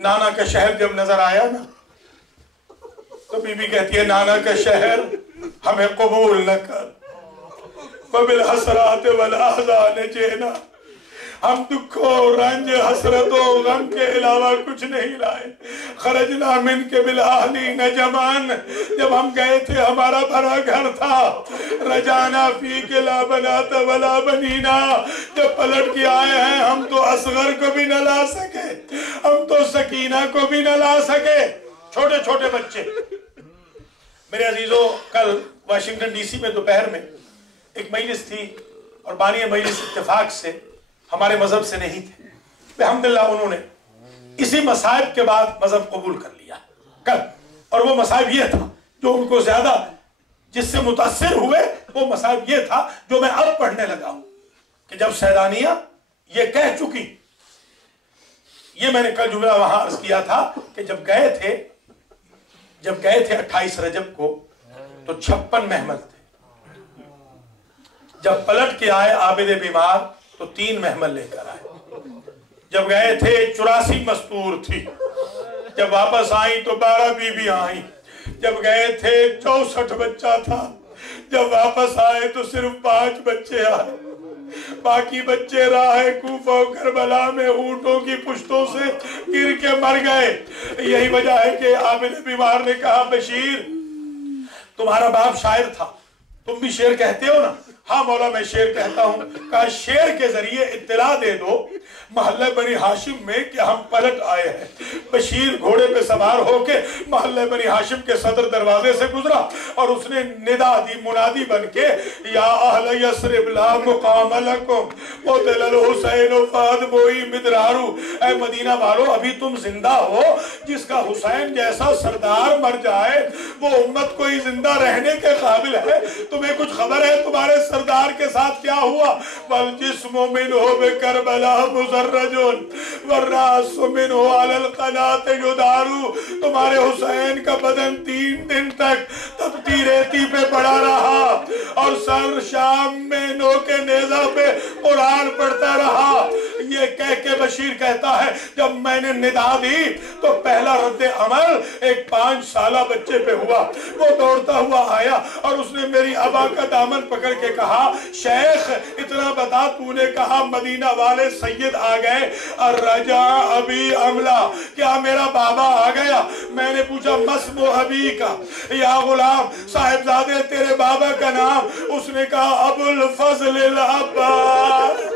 نانا کا شہر جب نظر آیا نا تو بی بی کہتی ہے نانا کا شہر ہمیں قبول نہ کر، وبالحسرات والاحزان جئنا، ہم دکھوں رنج حسرت و غم کے علاوہ کچھ نہیں لائے. خرجنا من کے بالاہلین جمان، جب ہم گئے تھے ہمارا بھرا گھر تھا. رجانا فی کے لا بنات ولا بنینا، جب پلٹ کے آئے ہیں ہم تو اصغر کو بھی نہ لا سکے، ہم تو سکینہ کو بھی نہ لا سکے. چھوٹے چھوٹے بچے. میرے عزیزو کل واشنگٹن ڈی سی میں دوپہر میں ایک مجلس تھی اور بانی مجلس اتفاق سے ہمارے مذہب سے نہیں تھے، الحمدللہ انہوں نے اسی مصائب کے بعد مذہب قبول کر لیا کل. اور وہ مصائب یہ تھا جو ان کو زیادہ جس سے متاثر ہوئے، وہ مصائب یہ تھا جو میں اب پڑھنے لگا ہوں کہ جب سیدانیہ یہ کہہ چکی، یہ میں نے کل جملہ وہاں عرض کیا تھا کہ جب گئے تھے 28 رجب کو تو 56 محمل تھے، جب پلٹ کے آئے عابد بیمار تو 3 محمل لے کر آئے، جب گئے تھے 84 مستور تھی، جب واپس آئیں تو 12 بیویاں آئیں، جب گئے تھے 64 بچہ تھا، جب واپس آئے تو صرف 5 بچے آئے، باقی بچے راہ کوفہ و کربلا میں اونٹوں کی پشتوں سے گر کے مر گئے. یہی وجہ ہے کہ عابد بیمار نے کہا بشیر تمہارا باپ شاعر تھا، تم بھی شعر کہتے ہو نا؟ ہاں مولا میں شعر کہتا ہوں. کہا شعر کے ذریعے اطلاع دے دو محلہ بنی ہاشم میں کہ ہم پلٹ آئے ہیں. بشیر گھوڑے پہ سوار ہو کے محلہ بنی ہاشم کے صدر دروازے سے گزرا اور اس نے ندا دی، منادی بن کے یا اہل یثرب لا مقام لکم قتل الحسین فادموئی مدرارو، اے مدینہ والو ابھی تم زندہ ہو، جس کا حسین جیسا سردار مر جائے وہ امت کوئی زندہ رہنے کے قابل ہے؟ تمہیں کچھ خبر ہے تمہارے سردار کے ساتھ کیا ہوا؟ والجسم منہ بکربلا مزرجن والراس منہ علی القنات یدارو، تمہارے حسین کا بدن 3 دن تک تپتی ریتی پہ پڑا رہا اور سر شام میں نو کے نیزہ پہ قرآن پڑھتا رہا. یہ کہہ کے بشیر کہتا ہے جب میں نے ندا دی تو پہلا رد عمل ایک 5 سالہ بچے پہ ہوا. وہ دوڑتا ہوا آیا اور اس نے میری ابا کا دامن پکڑ کے کہا شیخ اتنا بتا تو نے کہا مدینہ والے سید آ گئے، الرجا ابی عملہ، کیا میرا بابا آ گیا؟ میں نے پوچھا مسم ابی کا یا غلام، صاحبزادے تیرے بابا کا نام؟ اس نے کہا ابو الفضل العباس.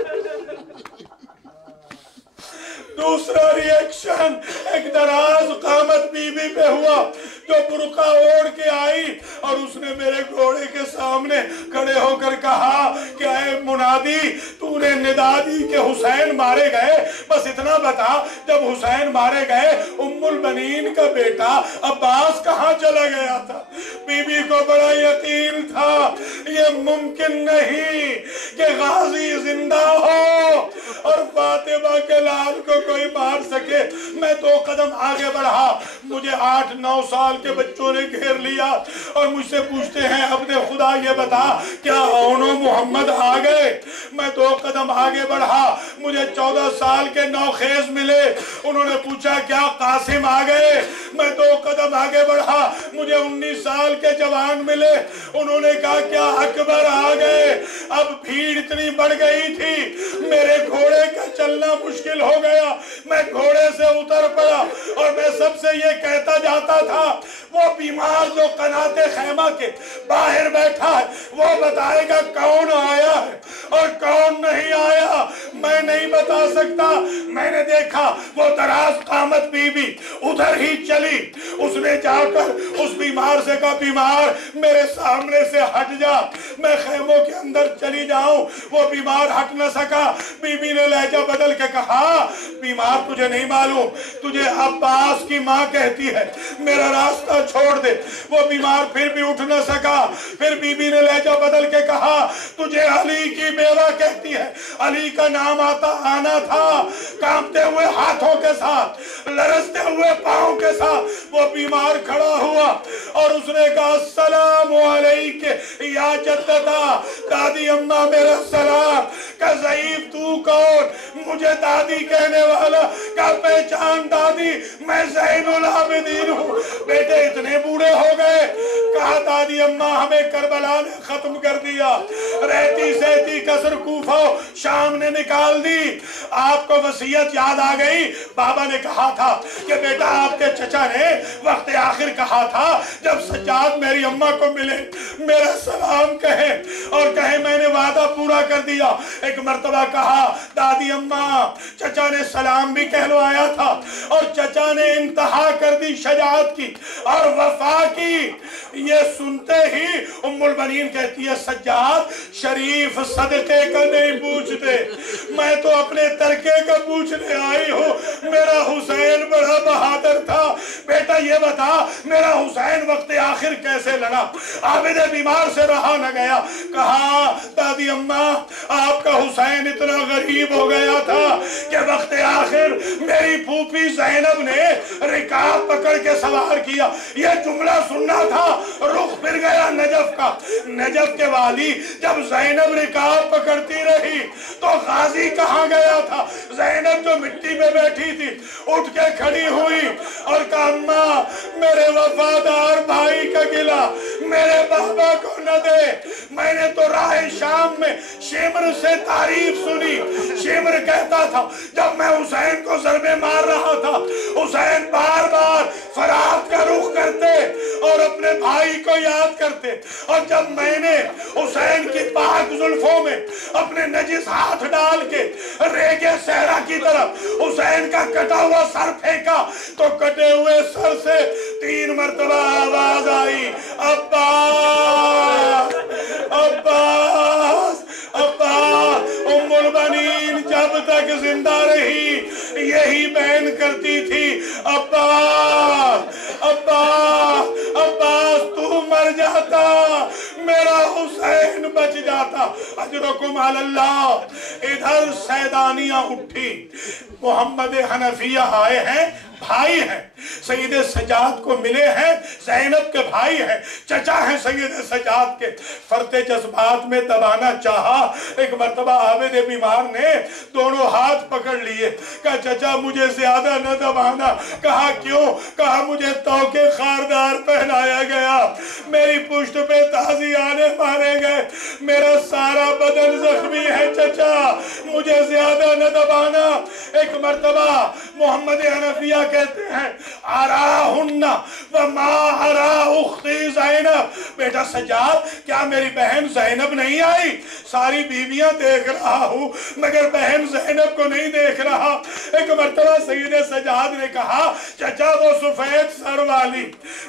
دوسرا ریاکشن ایک دراز قامت بی بی پہ ہوا جو برقع اوڑھ کے آئی اور اس نے میرے گھوڑے کے سامنے کھڑے ہو کر کہا کہ اے منادی تو نے ندا دی کہ حسین مارے گئے، بس اتنا بتا جب حسین مارے گئے ام البنین کا بیٹا عباس کہاں چلا گیا تھا؟ بی بی کو بڑا یقین تھا یہ ممکن نہیں کہ غازی زندہ ہو اور فاطمہ کے لال کو کوئی مار سکے. میں 2 قدم آگے بڑھا، مجھے 8-9 سال کے بچوں نے گھیر لیا اور مجھ سے پوچھتے ہیں اپنے خدا یہ بتا کیا اون و محمد آ گئے؟ میں 2 قدم آگے بڑھا، مجھے 14 سال کے نوخیز ملے، انہوں نے پوچھا کیا قاسم آ گئے؟ میں 2 قدم آگے بڑھا، مجھے 19 سال کے جوان ملے، انہوں نے کہا کیا اکبر آ گئے؟ اب بھیڑ اتنی بڑھ گئی تھی میرے گھوڑے کا چل चलना मुश्किल हो गया। मैं घोड़े से उतर पड़ा और मैं सबसे ये कहता जाता था, वो बीमार जो कनाते खैमा के बाहर बैठा है वो बताएगा कौन आया है और कौन नहीं आया। मैं नहीं बता सकता। मैंने देखा वो दराज कामत बीबी उधर ही चली। उसने जाकर उस बीमार से कहा, बीमार मेरे सामने से हट जा, मैं खैमों के अंदर चली जाऊं। वो बीमार हट न सका। बीबी ने लहजा बदल के कहा, बीमार तुझे नहीं मालूम, तुझे अब्बास की माँ कहती है, मेरा रास्ता छोड़ दे। वो बीमार फिर भी उठ न सका। फिर बीबी ने लहजा बदल के कहा, तुझे अली की बेवा कहती है। अली का नाम आना था। कांपते हुए हाथों के साथ, लरसते हुए पांव के साथ वो बीमार खड़ा हुआ और उसने कहा, अस्सलाम अलैके या जद्दता, दादी अम्मा मेरा सलाम। का ज़ईफ तू कौन? मुझे दादी कहने वाला। का पहचान दादी, मैं ज़ैनुल आबिदीन हूँ। बेटे इतने बूढ़े हो गए। कहा, दादी अम्मा हमें करबला ने खत्म कर दिया, रहती सहती कसर कूफा शाम ने निकाल दी। आपको वसीयत याद आ गई। बाबा ने कहा था कि बेटा आपके चचा ने वक्त आखिर कहा था, जब सज्जाद मेरी अम्मा को मिले मेरा सलाम कहे और कहे मैंने वादा पूरा कर दिया। एक मर्तबा कहा, दादी अम्मा चचा ने सलाम भी कहलवाया था और चचा ने इंतहा कर दी शजाअत की और वफा की। ये सुनते ही उम्मुल बनीन कहती है, सज्जाद शरीफ सदके का नहीं पूछते, मैं तो अपने तरके का पूछने आई हूँ। मेरा हुसैन बड़ा बहादुर था। बेटा ये बता, मेरा हुसैन वक्त आखिर कैसे लड़ा? आबिद बीमार से रहा न गया। कहा, दादी अम्मा आपका हुसैन इतना गरीब हो गया था कि वक्त आखिर मेरी फूफी ज़ैनब ने रिकाब पकड़ के सवार किया। ये जुमला सुनना था, रुख फिर गया नजफ का। नजफ के वाली जब ज़ैनब रिकाब पकड़ती रही तो गाजी कहाँ गया था? ज़ैनब जो मिट्टी में बैठी थी उठ के खड़ी हुई और कहा, अम्मा मेरे वफादार भाई का गिला मेरे बाबा को न दे। मैंने तो राह शाम में शेमर से तारीफ सुनी। शेमर कहता था, जब मैं हुसैन को ज़रबे मार रहा था, हुसैन बार बार फरात का रुख करते और अपने भाई को याद करते। और जब मैंने हुसैन की पाक जुल्फों में अपने नजिस हाथ डाल के रेगे सहरा की तरफ हुसैन का कटा हुआ सर फेंका तो कटे हुए सर से 3 मर्तबा आवाज आई, अब्बास अब्बास अब्बास। उम्मुल बनीन जब तक जिंदा रही यही बहन करती थी, अब्बास अब्बास अब्बास तू मर जाता मेरा हुसैन बच जाता। अजरकुम अलल्लाह। इधर सैदानियां उठी, मोहम्मद हनफिया आए हैं, भाई हैं, सईद सजाद को मिले हैं, ज़ैनब के भाई हैं, चचा हैं सईद सजाद के। फरते जज्बात में दबाना चाहा। एक मर्तबा आबिद बीमार ने दोनों हाथ पकड़ लिए। कहा, चचा मुझे ज्यादा न दबाना। कहा, क्यों? कहा, मुझे तौके खारदार पहनाया गया, मेरी पुश्त पे ताज़ियाने मारे गए, मेरा सारा बदन जख्मी है चचा, मुझे ज्यादा न दबाना। एक मर्तबा मोहम्मद हनफिया कहते हैं, आराहुन्ना व मा आरा उख्ती ज़ैनब। बेटा सज्जाद, क्या मेरी बहन ज़ैनब नहीं आई? सारी बीवियां देख रहा हूं मगर बहन ज़ैनब को नहीं देख रहा। एक मर्तबा सईद सज्जाद ने कहा, चचा वो सफेद सर वाली,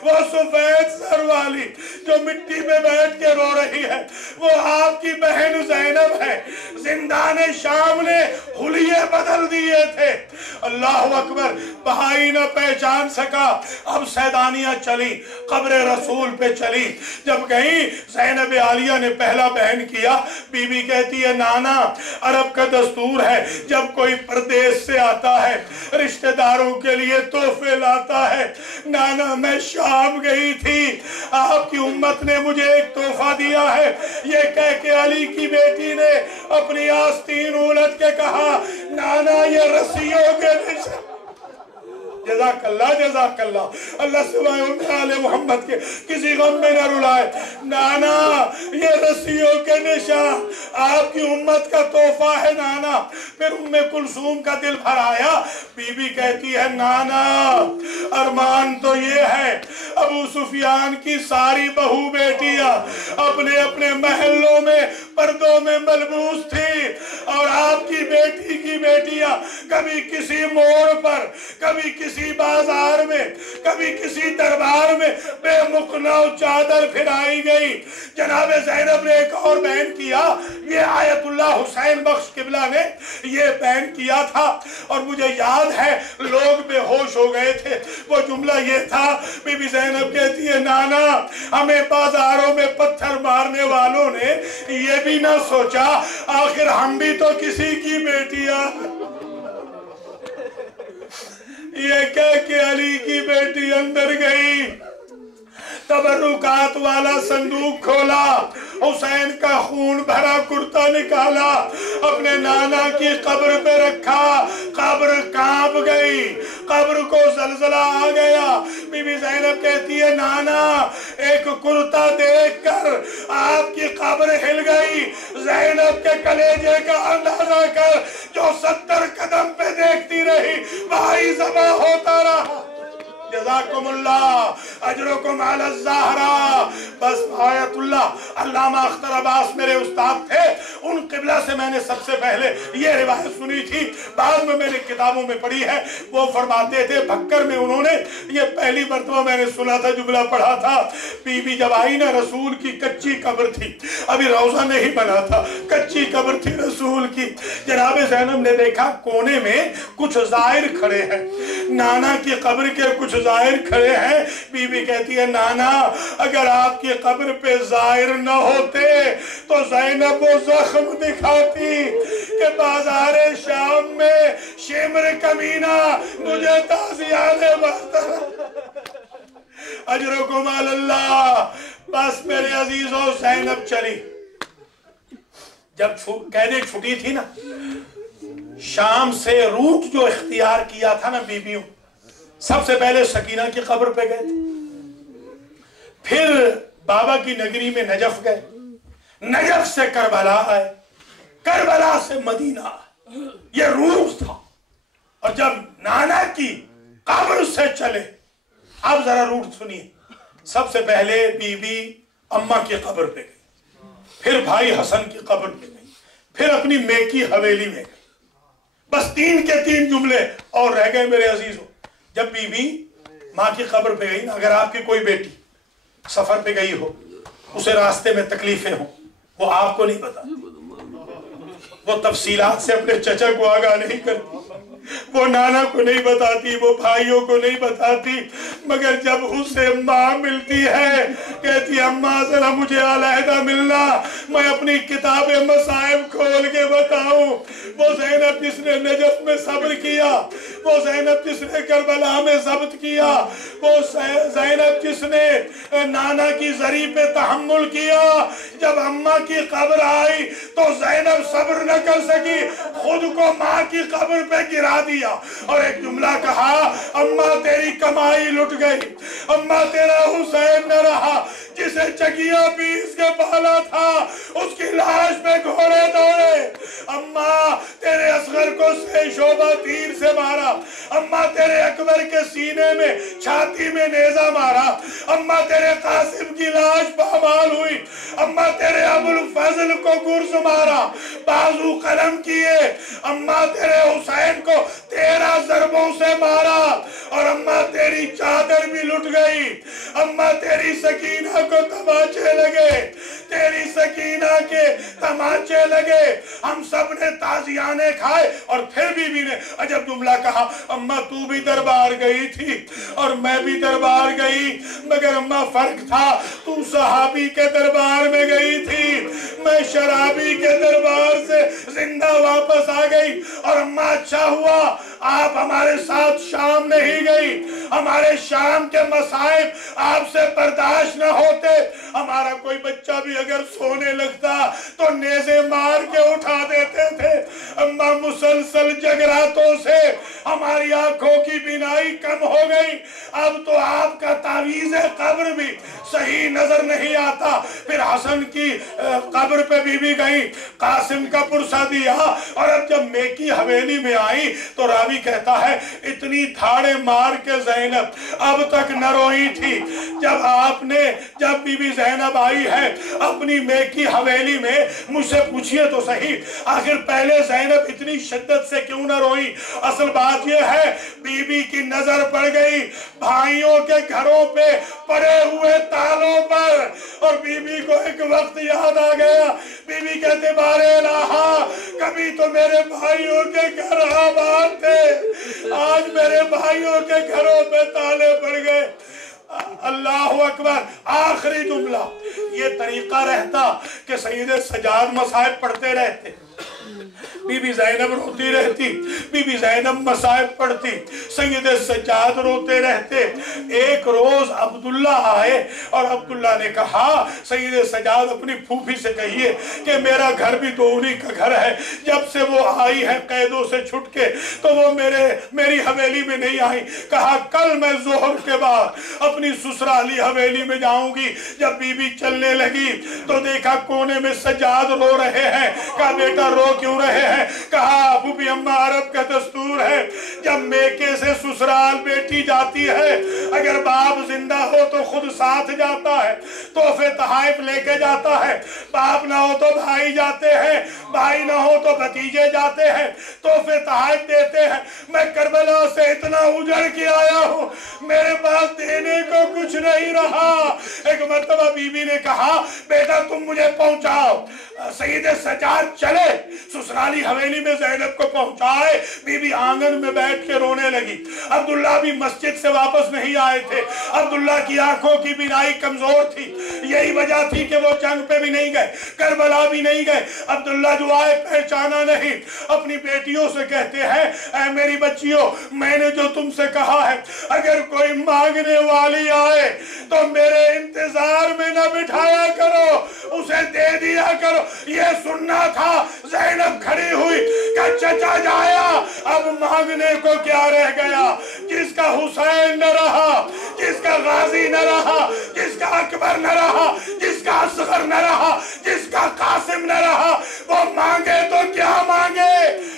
वो सफेद सर वाली जो मिट्टी में बैठ के रो रही है, वो आपकी बहन ज़ैनब है। जिंदाने शाम ने हुलिये बदल दिए थे। अल्लाह अकबर। भाई न पहचान सका। अब सैदानियां चली, कब्र रसूल पे चली। जब गई ज़ैनब आलिया ने पहला बहन किया। बीबी कहती है, नाना अरब का दस्तूर है, जब कोई परदेश से आता है रिश्तेदारों के लिए तोहफे लाता है। नाना मैं शाम गई थी, आपकी उम्मत ने मुझे एक तोहफा दिया है। ये कह के अली की बेटी ने अपनी आस्तीन उलट के कहा, नाना ये रस्सियों के निशान, جزاک اللہ اللہ سوائے آل محمد کے کسی غم میں نہ رلائے نانا یہ رسیوں کے نشان آپ کی امت کا تحفہ ہے نانا پھر ام کلثوم کا دل بھر آیا بی بی کہتی ہے نانا ارمان تو یہ ہے ابو سفیان کی ساری بہو بیٹیاں اپنے اپنے محلوں میں پردوں میں ملبوس تھی اور آپ کی بیٹی کی بیٹیاں کبھی کسی موڑ پر کبھی کسی بازار میں کبھی کسی دربار میں بے مقنع چادر پھرائی گئی جناب زینب نے ایک اور بیان کیا یہ آیت اللہ حسین بخش قبلہ نے یہ بیان کیا تھا اور مجھے یاد ہے لوگ بے ہوش ہو گئے تھے وہ جملہ یہ تھا بی بی زینب کہتی ہے نانا ہمیں بازاروں میں پتھر مارنے والوں نے یہ بھی نہ سوچا آخر ہم بھی تو کسی کی بیٹیاں یہ کہہ کہ علی کی بیٹی اندر گئی تبرکات والا صندوق کھولا حسین کا خون بھرا کرتا نکالا اپنے نانا کی قبر پہ رکھا قبر کانپ گئی قبر کو زلزلہ آ گیا بی بی زینب کہتی ہے نانا ایک کرتا دیکھ کر آپ کی قبر ہل گئی زینب کے کلیجے کا اندازہ کر جو 70 قدم پہ دیکھتی رہی بھائی ذبح ہوتا رہا جزاکم اللہ اجرکم علی الزہرا بس آیت اللہ علامہ اختر عباس میرے استاد تھے ان قبلہ سے میں نے سب سے پہلے یہ روایت سنی تھی بعد میں نے کتابوں میں پڑھی ہے وہ فرماتے تھے بھکر میں انہوں نے یہ پہلی مرتبہ میں نے سنا تھا جملہ پڑھا تھا بی بی جب آئی نا رسول کی کچی قبر تھی ابھی روضہ نہیں بنا تھا کچی قبر تھی رسول کی جناب زینب نے دیکھا کونے میں کچھ زائر کھڑے ہیں نانا کی قبر کے کچھ زائر کھڑے ہیں بی بی کہتی ہے نانا اگر آپ کی قبر پہ زائر نہ ہوتے تو زینب وہ زخم دکھاتی کہ بازار شام میں شمر کمینہ مجھے تازیانے بہتر اجرکم علی اللہ بس میرے عزیزوں زینب چلی جب قیدیں چھٹی تھی نا شام سے روٹ جو اختیار کیا تھا نا بیویوں سب سے پہلے سکینہ کی قبر پہ گئے پھر بابا کی نگری میں نجف گئے نجف سے کربلا آئے کربلا سے مدینہ یہ روٹ تھا اور جب نانا کی قبر سے چلے اب ذرا روٹ سنیے سب سے پہلے بی بی اماں کی قبر پہ گئی پھر بھائی حسن کی قبر پہ گئی پھر اپنی میکی حویلی میں گئی بس 3 کے 3 جملے اور رہ گئے میرے عزیزوں جب بی بی ماں کی قبر پہ گئی نا اگر آپ کی کوئی بیٹی سفر پہ گئی ہو اسے راستے میں تکلیفیں ہوں وہ آپ کو نہیں بتاتی وہ تفصیلات سے اپنے چچا کو آگاہ نہیں کرتی وہ نانا کو نہیں بتاتی وہ بھائیوں کو نہیں بتاتی مگر جب اسے ماں ملتی ہے کہتی اماں ذرا مجھے علیحدہ ملنا میں اپنی کتاب مصائب کھول کے بتاؤں وہ زینب جس نے نجف میں صبر کیا وہ زینب جس نے کربلا میں ضبط کیا وہ زینب جس نے نانا کی زری پہ تحمل کیا جب اماں کی قبر آئی تو زینب صبر نہ کر سکی خود کو ماں کی قبر پہ گرا دیا اور ایک جملہ کہا اماں تیری کمائی لٹ گئی اماں تیرا حسین نہ رہا جسے چکیا پیس کے پالا تھا اس کی لاش پہ گھوڑے دوڑے اماں تیرے اصغر کو شعبہ تیر سے مارا اماں تیرے اکبر کے سینے میں چھاتی میں نیزہ مارا اماں تیرے قاسم کی لاش پامال ہوئی اماں تیرے ابو الفضل کو گرز مارا بازو قلم کیے اماں تیرے حسین کو 13 ضربوں سے مارا اور اماں تیری چادر بھی لٹ گئی اماں تیری سکینہ کو تماچے لگے تیری سکینہ کے تماچے لگے ہم سب نے تازیانے کھائے اور پھر بی نے عجب جملہ کہا اماں تو بھی دربار گئی تھی اور میں بھی دربار گئی مگر اماں فرق تھا تو صحابی کے دربار میں گئی تھی میں شرابی کے دربار سے زندہ واپس آ گئی اور اماں اچھا ہوا آپ ہمارے ساتھ شام نہیں گئی ہمارے شام کے مصائب آپ سے برداشت نہ ہوتے ہمارا کوئی بچہ بھی اگر سونے لگتا تو نیزے مار کے اٹھا دیتے تھے اماں مسلسل جگراتوں سے हमारी आंखों की बीनाई कम हो गई, अब तो आपका तावीज़ कब्र भी सही नजर नहीं आता। फिर हसन की कब्र पे बीबी गई, कासिम का पुरसा दिया, और अब जब मेकी हवेली में आई तो रावी कहता है इतनी थाड़े मार के ज़ैनब अब तक न रोई थी। जब बीबी ज़ैनब आई है अपनी मेकी हवेली में, मुझसे पूछिए तो सही आखिर पहले ज़ैनब इतनी शिद्दत से क्यों न रोई। असल बात यह है बीबी की नजर पड़ गई भाइयों के घरों पे पड़े हुए तालों पर, और बीबी को एक वक्त याद आ गया। बीबी कहते बारे लाहा, कभी तो मेरे भाइयों के घर आबाद थे, आज मेरे भाइयों के घरों पे ताले पड़ गए। अल्लाहु अकबर। आखिरी जुमला ये तरीका रहता कि सैयद सजाद मसाइब पढ़ते रहते, बीबी ज़ैनब रोती रहती, बीबी ज़ैनब मसाइब पढ़ती, सैयद सज्जाद रोते रहते। एक रोज अब्दुल्ला आए और अब्दुल्ला ने कहा सैयद सज्जाद अपनी फूफी से कहिए कि मेरा घर भी तो उन्हीं का घर है, जब से वो आई है कैदों से छुट के तो वो मेरी हवेली में नहीं आई। कहा कल मैं जोहर के बाद अपनी ससुराली हवेली में जाऊंगी। जब बीबी चलने लगी तो देखा कोने में सज्जाद रो रहे हैं। कहा बेटा रो क्यों रहे हैं? कहा फूफी अम्मा अरब का दस्तूर है जब मेके से ससुराल बेटी जाती है, अगर बाप जिंदा हो तो खुद साथ जाता है, तोहफे तहाइफ लेके जाता है, बाप ना हो तो भाई जाते हैं, भाई ना हो तो भतीजे जाते हैं, तोहफे तहाइफ देते हैं। मैं करबला से इतना उजड़ के आया हूँ, मेरे पास देने को कुछ नहीं रहा। एक मर्तबा बीबी ने कहा बेटा तुम मुझे पहुंचाओ। सैयद सज्जाद चले ससुराली हवेली में ज़ैनब को पहुंचाए। बीबी आंगन में बैठ के रोने लगी। अब्दुल्ला भी मस्जिद से वापस नहीं आए थे। अब्दुल्ला की आंखों की बीनाई कमजोर थी, यही वजह थी कि वो जंग पे भी नहीं गए, करबला भी नहीं गए। अब्दुल्ला जो आए पहचाना नहीं। अपनी बेटियों से कहते हैं ऐ मेरी बच्चियों, मैंने जो तुमसे कहा है अगर कोई मांगने वाली आए तो मेरे इंतजार में न बिठाया करो, उसे दे दिया करो। ये सुनना था। ज़ैनब खड़ी हुई कि चचा जाया, अब मांगने को क्या रह गया? जिसका हुसैन न रहा, जिसका गाजी न रहा, जिसका अकबर न रहा, जिसका असगर न रहा, जिसका कासिम न रहा, वो मांगे तो क्या मांगे?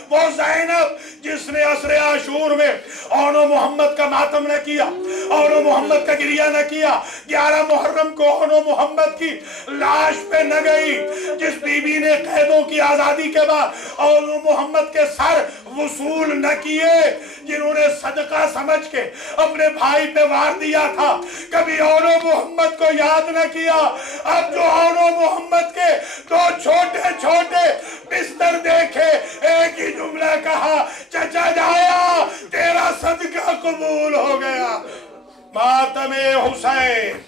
वो ज़ैनब जिसने असरे आशूर में औनो मोहम्मद का मातम न किया, औनो मोहम्मद का गिरिया न किया, 11 मुहर्रम को औनो मोहम्मद की लाश पे न गई, जिस बीबी ने कैदों की आजादी के बाद औनो मोहम्मद के सर वसूल न किए, जिन्होंने सदका समझ के अपने भाई पे वार दिया था, कभी औनो मोहम्मद को याद न किया। अब जो औनो मोहम्मद के 2 छोटे छोटे बिस्तर देखे, एक ही जुमला कहा चचा जाया तेरा सदका कबूल हो गया। मातमे हुसैन।